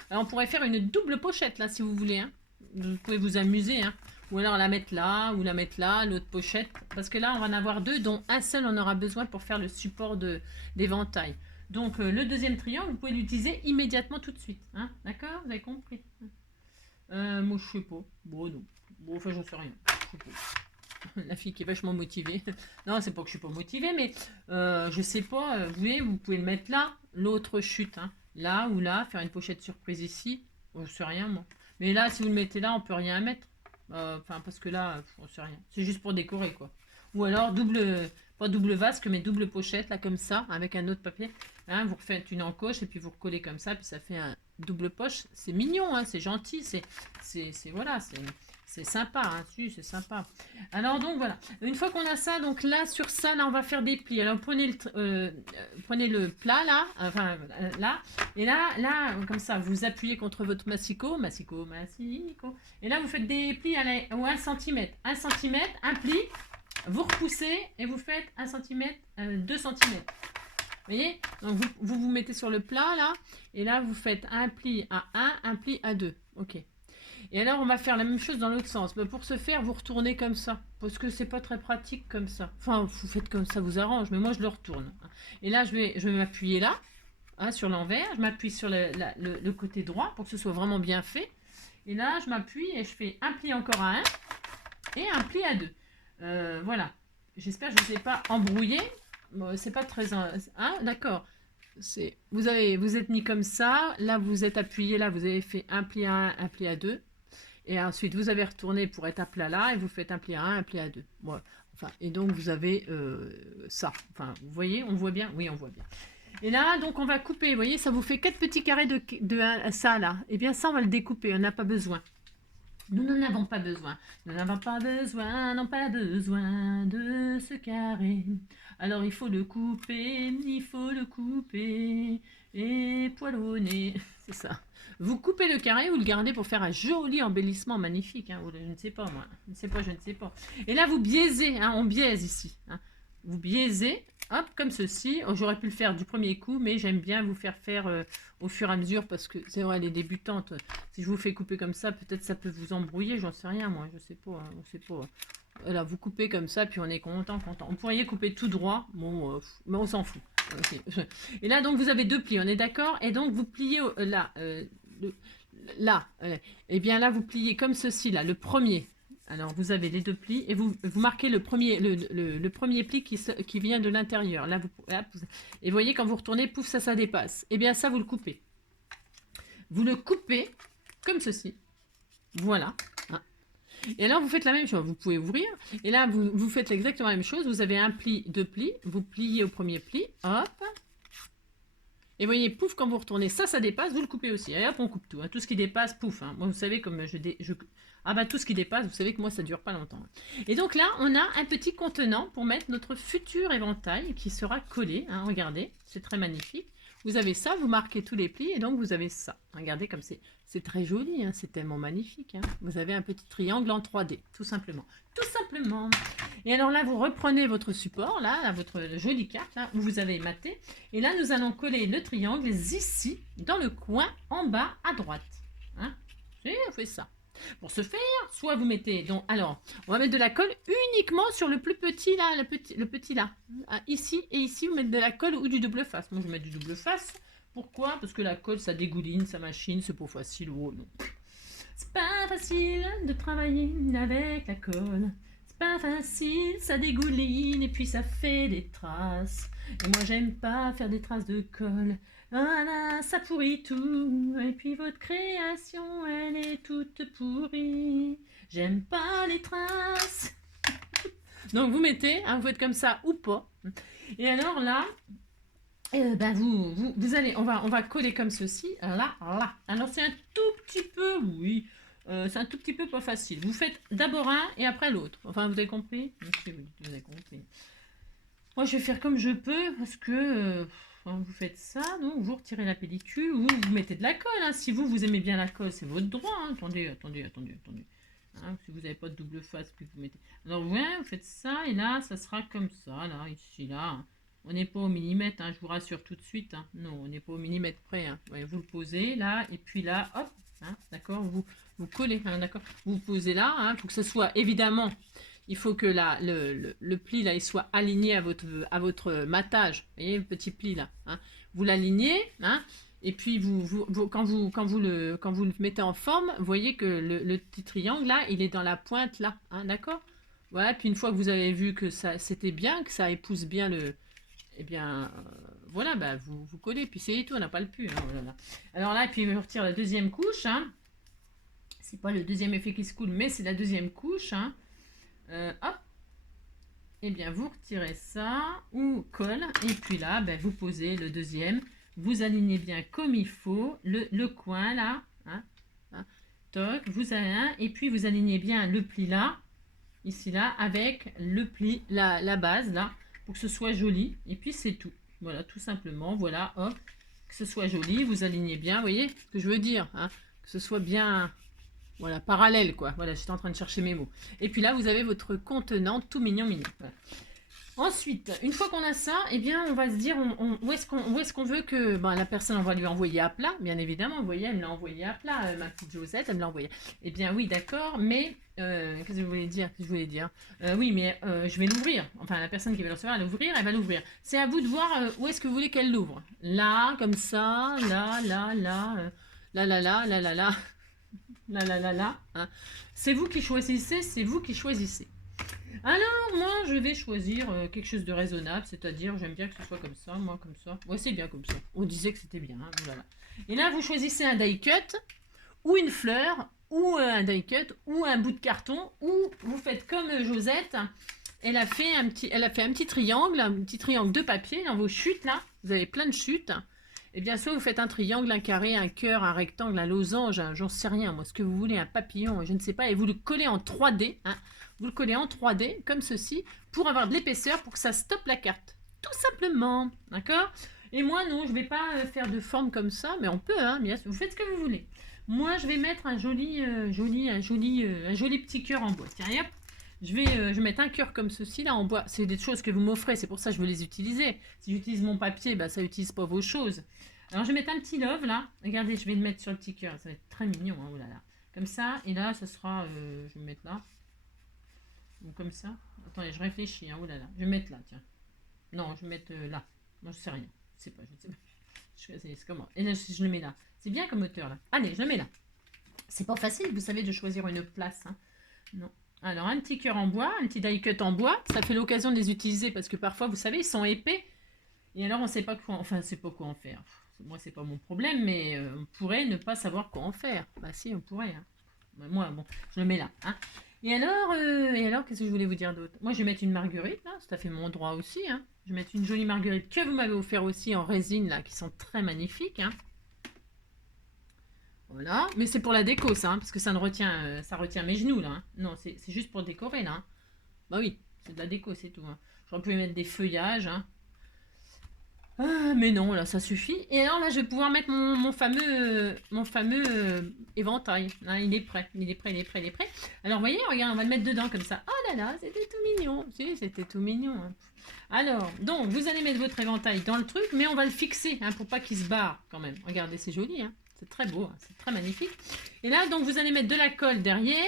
Alors, on pourrait faire une double pochette, là, si vous voulez. Hein. Vous pouvez vous amuser. Hein. Ou alors la mettre là, ou la mettre là, l'autre pochette. Parce que là, on va en avoir deux, dont un seul, on aura besoin pour faire le support d'éventail. Donc, le deuxième triangle, vous pouvez l'utiliser immédiatement tout de suite. Hein. D'accord? Vous avez compris? Moi, je sais pas. Bon, non. Bon, enfin, j'en sais rien. Je sais pas. La fille qui est vachement motivée. Non, c'est pas que je suis pas motivée, mais je sais pas. Vous voyez, vous pouvez le mettre là, l'autre chute. Hein. Là ou là, faire une pochette surprise ici. Je sais rien, moi. Mais là, si vous le mettez là, on peut rien mettre. Enfin, parce que là, on sait rien. C'est juste pour décorer, quoi. Ou alors, pas double vasque, mais double pochette, là, comme ça, avec un autre papier. Hein, vous refaites une encoche et puis vous recollez comme ça, puis ça fait un double poche. C'est mignon, hein, c'est gentil, voilà, c'est sympa, hein, c'est sympa. Alors, donc, voilà. Une fois qu'on a ça, donc là, sur ça, là, on va faire des plis. Alors, prenez le plat, là, enfin, là, et là, comme ça, vous appuyez contre votre massicot, et là, vous faites des plis à 1 cm. 1 cm, un pli, vous repoussez, et vous faites 1 cm, 2 cm. Vous voyez? Donc, vous mettez sur le plat, là, et là, vous faites un pli à 1, un pli à 2. OK. Et alors, on va faire la même chose dans l'autre sens. Mais pour ce faire, vous retournez comme ça. Parce que c'est pas très pratique comme ça. Enfin, vous faites comme ça, vous arrange. Mais moi, je le retourne. Et là, je vais m'appuyer là, hein, sur l'envers. Je m'appuie sur le côté droit pour que ce soit vraiment bien fait. Et là, je m'appuie et je fais un pli encore à 1 et un pli à 2. Voilà. J'espère que je ne vous ai pas embrouillé. Bon, c'est pas très... Hein, d'accord. Vous êtes mis comme ça. Là, vous êtes appuyé. Là, vous avez fait un pli à 1, un pli à 2. Et ensuite, vous avez retourné pour être à plat là, et vous faites un pli à 1, un pli à 2. Bon, enfin, et donc, vous avez ça. Enfin, vous voyez, on voit bien? Oui, on voit bien. Et là, donc, on va couper. Vous voyez, ça vous fait 4 petits carrés de ça, là. Eh bien, ça, on va le découper. On n'a pas besoin. Nous n'en avons pas besoin. Nous n'avons pas besoin de ce carré. Alors, il faut le couper, et poilonner. C'est ça. Vous coupez le carré, vous le gardez pour faire un joli embellissement magnifique. Hein, ou je ne sais pas, moi. Je ne sais pas. Et là, vous biaisez. Hein, on biaise ici. Hein. Vous biaisez hop, comme ceci. Oh, j'aurais pu le faire du premier coup, mais j'aime bien vous faire au fur et à mesure, parce que c'est vrai, les débutantes, si je vous fais couper comme ça, peut-être ça peut vous embrouiller, j'en sais rien, moi, je sais pas, hein, on sait pas. Voilà, vous coupez comme ça, puis on est content. On pourrait couper tout droit, bon, mais on s'en fout. Okay. Et là, donc, vous avez 2 plis, on est d'accord? Et donc, vous pliez là, là, et bien là, vous pliez comme ceci, là, le premier. Alors, vous avez les 2 plis, et vous marquez le premier pli qui vient de l'intérieur. Là, et vous voyez, quand vous retournez, pouf, ça dépasse. Et bien, ça, vous le coupez. Vous le coupez comme ceci. Voilà. Et alors, vous faites la même chose. Vous pouvez ouvrir. Et là, vous faites exactement la même chose. Vous avez un pli, 2 plis. Vous pliez au premier pli. Hop. Et vous voyez, pouf, quand vous retournez, ça dépasse. Vous le coupez aussi. Et hop, on coupe tout. Hein. Tout ce qui dépasse, pouf. Hein. Moi, vous savez, comme ah bah, tout ce qui dépasse, vous savez que moi, ça dure pas longtemps. Et donc là, on a un petit contenant pour mettre notre futur éventail qui sera collé. Hein. Regardez, c'est très magnifique. Vous avez ça, vous marquez tous les plis et donc vous avez ça. Regardez comme c'est très joli, hein, c'est tellement magnifique. Hein. Vous avez un petit triangle en 3D, tout simplement. Tout simplement. Et alors là, vous reprenez votre support, là votre jolie carte, là, où vous avez maté. Et là, nous allons coller le triangle ici, dans le coin, en bas, à droite. Hein. Et on fait ça. Pour ce faire, soit vous mettez, donc, alors, on va mettre de la colle uniquement sur le plus petit là, le petit là. Ici et ici, vous mettez de la colle ou du double face. Moi, je vais mettre du double face. Pourquoi? Parce que la colle, ça dégouline, ça machine, c'est pas facile. Oh non. C'est pas facile de travailler avec la colle. C'est pas facile, ça dégouline et puis ça fait des traces. Et moi, j'aime pas faire des traces de colle. Voilà, ça pourrit tout, et puis votre création, elle est toute pourrie. J'aime pas les traces. Donc vous mettez, hein, vous faites comme ça ou pas. Et alors là, ben vous allez, on va coller comme ceci, là. Alors c'est un tout petit peu, oui, c'est un tout petit peu pas facile. Vous faites d'abord un et après l'autre. Enfin, vous avez compris? Oui, vous avez compris. Moi, je vais faire comme je peux parce que... vous faites ça, donc vous retirez la pellicule ou vous mettez de la colle. Hein. Si vous aimez bien la colle, c'est votre droit. Hein. Attendez. Hein, si vous n'avez pas de double face, puis vous mettez. Alors, ouais, vous faites ça et là, ça sera comme ça, là, ici, là. Hein. On n'est pas au millimètre, hein, je vous rassure tout de suite. Hein. Non, on n'est pas au millimètre près. Hein. Ouais, vous le posez là et puis là, hop, hein, d'accord, vous collez, hein, d'accord. Vous posez là, hein, pour que ce soit évidemment. Il faut que là, le pli là, il soit aligné à votre matage. Vous voyez le petit pli là. Hein. Vous l'alignez, hein, et puis quand vous le mettez en forme, vous voyez que le petit triangle là, il est dans la pointe là, hein, d'accord. Voilà. Puis une fois que vous avez vu que ça c'était bien, que ça épouse bien eh bien, voilà, bah, vous collez. Puis c'est tout, on n'a pas le pu. Hein, voilà. Alors là, et puis je retire la deuxième couche. Hein. C'est pas le deuxième effet qui se coule, mais c'est la deuxième couche. Hein. Hop, et bien vous retirez ça ou colle et puis là ben, vous posez le deuxième, vous alignez bien comme il faut le coin là, hein, toc, vous avez un et puis vous alignez bien le pli là, ici là, avec le pli, la base là, pour que ce soit joli et puis c'est tout. Voilà, tout simplement, voilà, hop, que ce soit joli, vous alignez bien, vous voyez ce que je veux dire, hein, que ce soit bien... Voilà, parallèle quoi. Voilà, j'étais en train de chercher mes mots. Et puis là, vous avez votre contenant tout mignon. Voilà. Ensuite, une fois qu'on a ça, eh bien, on va se dire où est-ce qu'on veut que la personne, on va lui envoyer à plat. Bien évidemment, vous voyez, elle me l'a envoyé à plat, ma petite Josette, elle me l'a envoyé. Eh bien, oui, d'accord, mais qu'est-ce que je voulais dire? Oui, mais je vais l'ouvrir. Enfin, la personne qui va le recevoir, elle va l'ouvrir. C'est à vous de voir où est-ce que vous voulez qu'elle l'ouvre. Là, comme ça, là, hein. C'est vous qui choisissez, Alors, moi, je vais choisir quelque chose de raisonnable, c'est-à-dire, j'aime bien que ce soit comme ça, moi, comme ça. Ouais, c'est bien comme ça. On disait que c'était bien, hein, voilà. Et là, vous choisissez un die cut, ou une fleur, ou un die cut, ou un bout de carton, ou vous faites comme Josette, elle a fait un petit triangle de papier dans vos chutes, là. Vous avez plein de chutes. Et bien sûr, vous faites un triangle, un carré, un cœur, un rectangle, un losange, j'en sais rien, moi, ce que vous voulez, un papillon, je ne sais pas, et vous le collez en 3D, hein, vous le collez en 3D, comme ceci, pour avoir de l'épaisseur, pour que ça stoppe la carte, tout simplement, d'accord? Et moi, non, je ne vais pas faire de forme comme ça, mais on peut, hein, bien sûr, vous faites ce que vous voulez. Moi, je vais mettre un joli petit cœur en bois, tiens, hop, Je vais mettre un cœur comme ceci là en bois. C'est des choses que vous m'offrez, c'est pour ça que je veux les utiliser. Si j'utilise mon papier, bah, ça n'utilise pas vos choses. Alors je vais mettre un petit love là. Regardez, je vais le mettre sur le petit cœur. Ça va être très mignon. Hein, oh là là. Comme ça, et là, ça sera... je vais mettre là. Ou comme ça. Attendez, je réfléchis. Hein, oh là là. Je vais mettre là, tiens. Non, je vais mettre là. Non, je sais rien. Je sais pas, je sais pas. C'est comment. Et là, je le mets là. C'est bien comme hauteur là. Allez, je le mets là. C'est pas facile, vous savez, de choisir une place. Hein. Non. Alors, un petit cœur en bois, un petit die cut en bois. Ça fait l'occasion de les utiliser parce que parfois, vous savez, ils sont épais. Et alors, on sait pas quoi... Enfin, c'est pas quoi en faire. Moi, c'est pas mon problème, mais on pourrait ne pas savoir quoi en faire. Bah si, on pourrait. Hein. Bah, moi, bon, je le mets là. Hein. Et alors, qu'est-ce que je voulais vous dire d'autre? Moi, je vais mettre une marguerite, là. C'est à fait mon droit aussi. Hein. Je vais mettre une jolie marguerite que vous m'avez offert aussi en résine, là, qui sont très magnifiques. Hein. Voilà. Mais c'est pour la déco, ça, hein, parce que ça retient mes genoux, là. Hein. Non, c'est juste pour décorer, là. Hein. Bah oui, c'est de la déco, c'est tout. Hein. J'aurais pu mettre des feuillages, hein. Ah, mais non, là, ça suffit. Et alors, là, je vais pouvoir mettre mon fameux éventail. Hein, il est prêt, il est prêt, il est prêt, il est prêt. Alors, vous voyez, regarde, on va le mettre dedans comme ça. Oh là là, c'était tout mignon. Si, c'était tout mignon. Hein. Alors, donc, vous allez mettre votre éventail dans le truc, mais on va le fixer, hein, pour pas qu'il se barre, quand même. Regardez, c'est joli, hein. C'est très beau, hein, c'est très magnifique. Et là, donc, vous allez mettre de la colle derrière.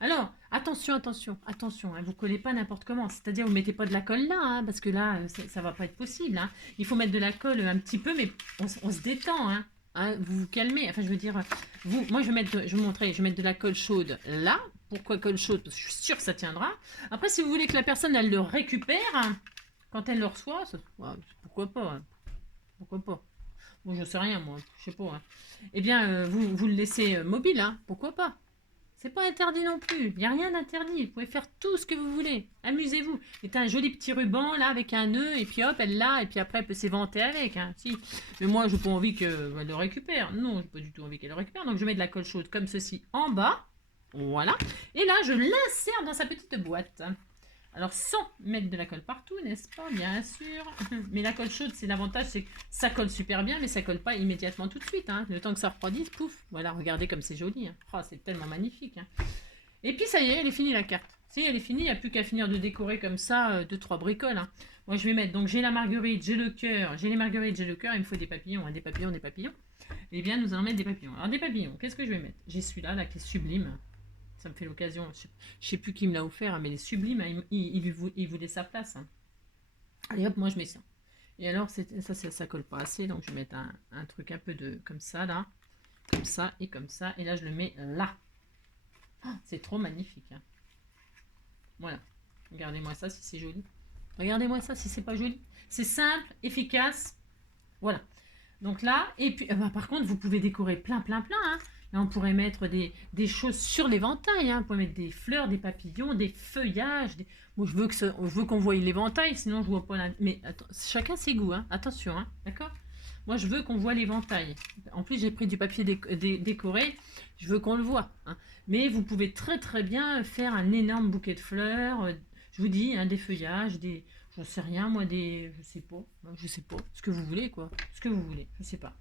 Alors, attention, attention, attention, hein, vous collez pas n'importe comment. C'est-à-dire, vous mettez pas de la colle là, hein, parce que là, ça va pas être possible. Hein. Il faut mettre de la colle un petit peu, mais on se détend. Hein. Hein, vous vous calmez. Enfin, je veux dire, moi, je vais vous montrer, je vais mettre de la colle chaude là. Pourquoi colle chaude? Parce que je suis sûre que ça tiendra. Après, si vous voulez que la personne, elle le récupère, hein, quand elle le reçoit, pourquoi pas. Hein. Pourquoi pas. Bon, je sais rien, moi. Je sais pas. Hein. Eh bien, vous le laissez mobile, hein. Pourquoi pas? C'est pas interdit non plus. Il n'y a rien d'interdit. Vous pouvez faire tout ce que vous voulez. Amusez-vous. Mettez un joli petit ruban là avec un nœud et puis hop, elle l'a et puis après elle peut s'éventer avec. Hein. Si. Mais moi, je n'ai pas envie qu'elle le récupère. Non, je n'ai pas du tout envie qu'elle le récupère. Donc je mets de la colle chaude comme ceci en bas. Voilà. Et là, je l'insère dans sa petite boîte. Alors, sans mettre de la colle partout, n'est-ce pas? Bien sûr. Mais la colle chaude, c'est l'avantage, c'est que ça colle super bien, mais ça colle pas immédiatement tout de suite. Hein. Le temps que ça refroidisse, pouf. Voilà, regardez comme c'est joli. Hein. Oh, c'est tellement magnifique. Hein. Et puis, ça y est, elle est finie la carte. Si, elle est finie, il n'y a plus qu'à finir de décorer comme ça, 2-3 bricoles. Hein. Moi, je vais mettre, donc j'ai la marguerite, j'ai le cœur, j'ai les marguerites, j'ai le cœur, il me faut des papillons, hein, des papillons, des papillons. Eh bien, nous allons mettre des papillons. Alors, des papillons, qu'est-ce que je vais mettre? J'ai celui-là, là, qui est sublime. Ça me fait l'occasion, je sais plus qui me l'a offert, hein, mais les sublimes, il voulait sa place. Hein. Allez hop, moi je mets ça. Et alors, ça colle pas assez, donc je vais mettre un truc un peu de comme ça, là, comme ça, et là je le mets là. Oh, c'est trop magnifique. Hein. Voilà. Regardez-moi ça si c'est joli. Regardez-moi ça si c'est pas joli. C'est simple, efficace. Voilà. Donc là, et puis, par contre, vous pouvez décorer plein. Hein. Là, on pourrait mettre des choses sur l'éventail. Hein. On pourrait mettre des fleurs, des papillons, des feuillages. Bon, je veux qu'on voie l'éventail, sinon je vois pas. Mais attends, chacun ses goûts. Hein. Attention, hein. D'accord? Moi, je veux qu'on voit l'éventail. En plus, j'ai pris du papier décoré. Je veux qu'on le voit. Hein. Mais vous pouvez très bien faire un énorme bouquet de fleurs. Je vous dis, hein, des feuillages, j'en sais rien, moi, je sais pas. Ce que vous voulez, quoi. Ce que vous voulez, je sais pas.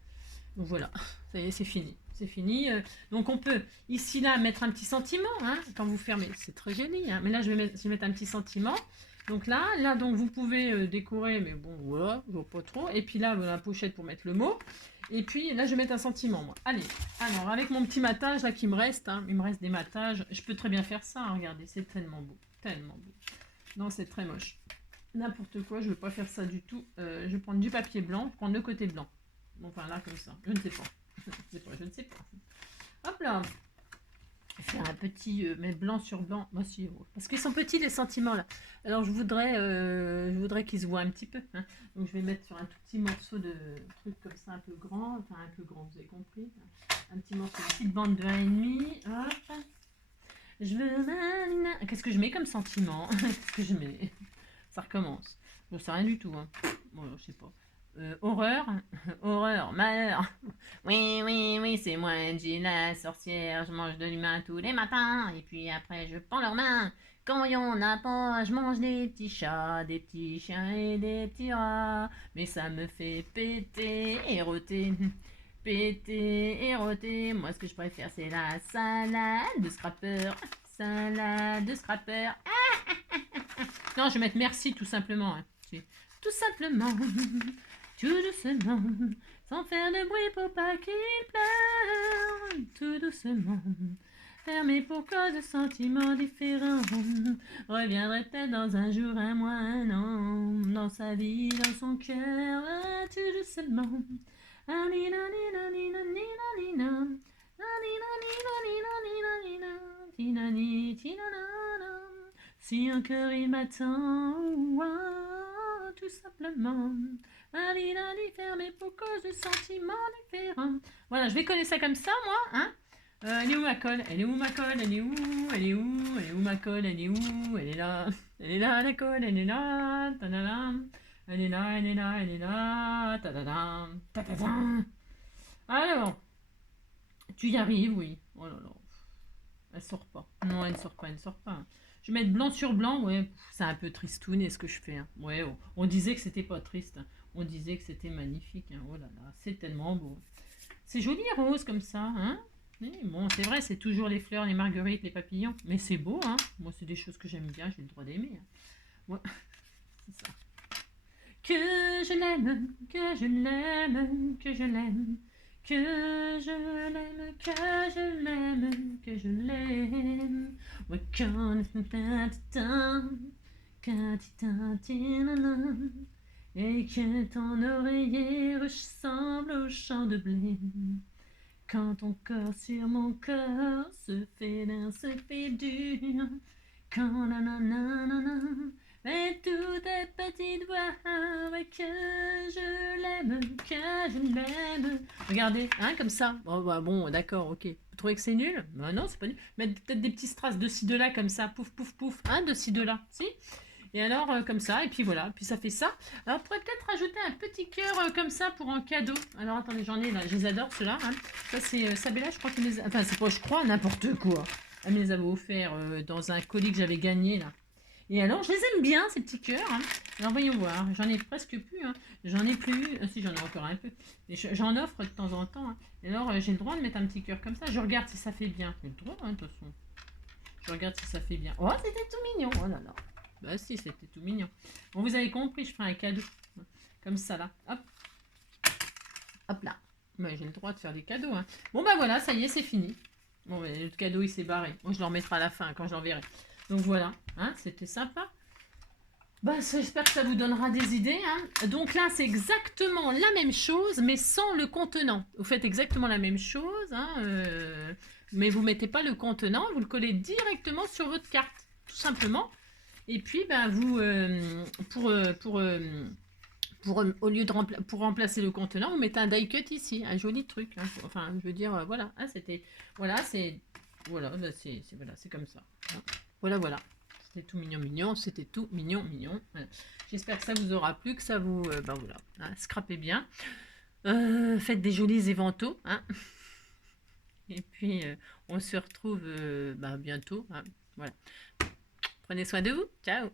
Donc voilà, ça y est, c'est fini. C'est fini. Donc on peut, ici, là, mettre un petit sentiment, hein, quand vous fermez. C'est très joli, hein. Mais là, je vais mettre un petit sentiment. Donc là, donc vous pouvez décorer, mais bon, voilà, je vois pas trop. Et puis là, la pochette pour mettre le mot. Et puis là, je vais mettre un sentiment, moi. Allez, alors, avec mon petit matage, là, qui me reste, hein, il me reste des matages. Je peux très bien faire ça, hein, regardez, c'est tellement beau. Tellement beau. Non, c'est très moche. N'importe quoi, je ne vais pas faire ça du tout. Je vais prendre du papier blanc, prendre le côté blanc. Bon, enfin là, comme ça. Je ne sais pas. Je ne sais pas. Hop là. Je vais faire un petit, mais blanc sur blanc. Moi, si, parce qu'ils sont petits, les sentiments, là. Alors, je voudrais qu'ils se voient un petit peu. Hein. Donc, je vais mettre sur un tout petit morceau de truc comme ça, un peu grand. Enfin, un peu grand, vous avez compris. Un petit morceau, une petite bande de 1,5. Hop. Je veux... Qu'est-ce que je mets comme sentiment? Qu'est-ce que je mets? Ça recommence. Je ne sais rien du tout. Hein. Bon, je sais pas. Horreur. Horreur. Malheur. Oui, c'est moi, Angie, la sorcière. Je mange de l'humain tous les matins. Et puis après, je prends leurs mains. Quand il y en a pas, je mange des petits chats, des petits chiens et des petits rats. Mais ça me fait péter et rôter. Péter et rôter. Moi, ce que je préfère, c'est la salade de scrapper. Salade de scrapper. Non, je vais mettre merci tout simplement. Hein. Tout simplement, tout doucement, sans faire de bruit pour pas qu'il pleure. Tout doucement, fermé pour cause de sentiments différents. Reviendrait peut-être dans un jour, un mois, un an, dans sa vie, dans son cœur, tout doucement. Si un cœur il m'attend, tout simplement. Fermé pour cause de sentiments différents. Voilà, je vais coller ça comme ça, moi, hein. Elle est où ma colle? Elle est où ma colle? Elle est où? Elle est où? Elle est où ma colle? Elle est où? Elle est là. Elle est là la colle, elle est là. Ta-da-dam. Elle est là, elle est là, elle est là. Ta-da-dam. Ta-da-dam. Alors, tu y arrives, oui. Oh là là. Elle sort pas. Non, elle ne sort pas, elle ne sort pas. Je vais mettre blanc sur blanc, ouais. C'est un peu tristoun, ce que je fais. Hein. Ouais, oh. On disait que c'était pas triste. Hein. On disait que c'était magnifique. Hein. Oh là là, c'est tellement beau. C'est joli rose comme ça, hein. Oui, bon, c'est vrai, c'est toujours les fleurs, les marguerites, les papillons. Mais c'est beau, hein. Moi, c'est des choses que j'aime bien, j'ai le droit d'aimer. Hein. Ouais, c'est ça. Que je l'aime, que je l'aime, que je l'aime. Que je l'aime, que je l'aime, que je l'aime. Ouais, quand et que ton oreiller ressemble au champ de blé. Quand ton corps sur mon corps se fait d'un, se fait dur. Quand nanana, mais tout tes petites voix, que je l'aime, que je l'aime. Regardez, hein, comme ça. Oh, bah, bon, d'accord, ok. Vous trouvez que c'est nul? Bah non, c'est pas nul. Mettre peut-être des petits strass de ci, de là, comme ça, pouf, pouf, pouf, hein, de ci, de là, si? Et alors, comme ça, et puis voilà, puis ça fait ça. Alors, on pourrait peut-être rajouter un petit cœur comme ça pour un cadeau. Alors, attendez, j'en ai là, je les adore ceux-là. Hein. Ça, c'est Sabella, je crois qu'elle les a... Enfin, c'est pas, je crois, n'importe quoi. Elle me les avait offerts dans un colis que j'avais gagné, là. Et alors, je les aime bien, ces petits cœurs. Hein. Alors, voyons voir. J'en ai presque plus. Hein. J'en ai plus. Si, j'en ai encore un peu. J'en offre de temps en temps. Hein. Et alors, j'ai le droit de mettre un petit cœur comme ça. Je regarde si ça fait bien. J'ai le droit, hein, de toute façon. Je regarde si ça fait bien. Oh, c'était tout mignon. Oh là là. Bah si, c'était tout mignon. Bon, vous avez compris, je ferai un cadeau. Comme ça, là. Hop. Hop là. Ouais, j'ai le droit de faire des cadeaux. Hein. Bon, bah voilà, ça y est, c'est fini. Bon, le cadeau, il s'est barré. Bon, je le remettrai à la fin, quand je l'enverrai. Donc voilà, hein, c'était sympa. Bah, j'espère que ça vous donnera des idées. Hein. Donc là, c'est exactement la même chose, mais sans le contenant. Vous faites exactement la même chose, hein, mais vous ne mettez pas le contenant, vous le collez directement sur votre carte, tout simplement. Et puis, ben, vous, au lieu de pour remplacer le contenant, vous mettez un die cut ici, un joli truc. Hein. Enfin, je veux dire, voilà, hein, c'était, voilà, c'est, voilà, voilà, c'est comme ça. Hein. Voilà, voilà. C'était tout mignon, mignon. C'était tout mignon, mignon. Voilà. J'espère que ça vous aura plu, que ça vous, ben voilà, hein, scrapez bien. Faites des jolis éventaux. Hein. Et puis, on se retrouve bientôt. Hein. Voilà. Prenez soin de vous. Ciao.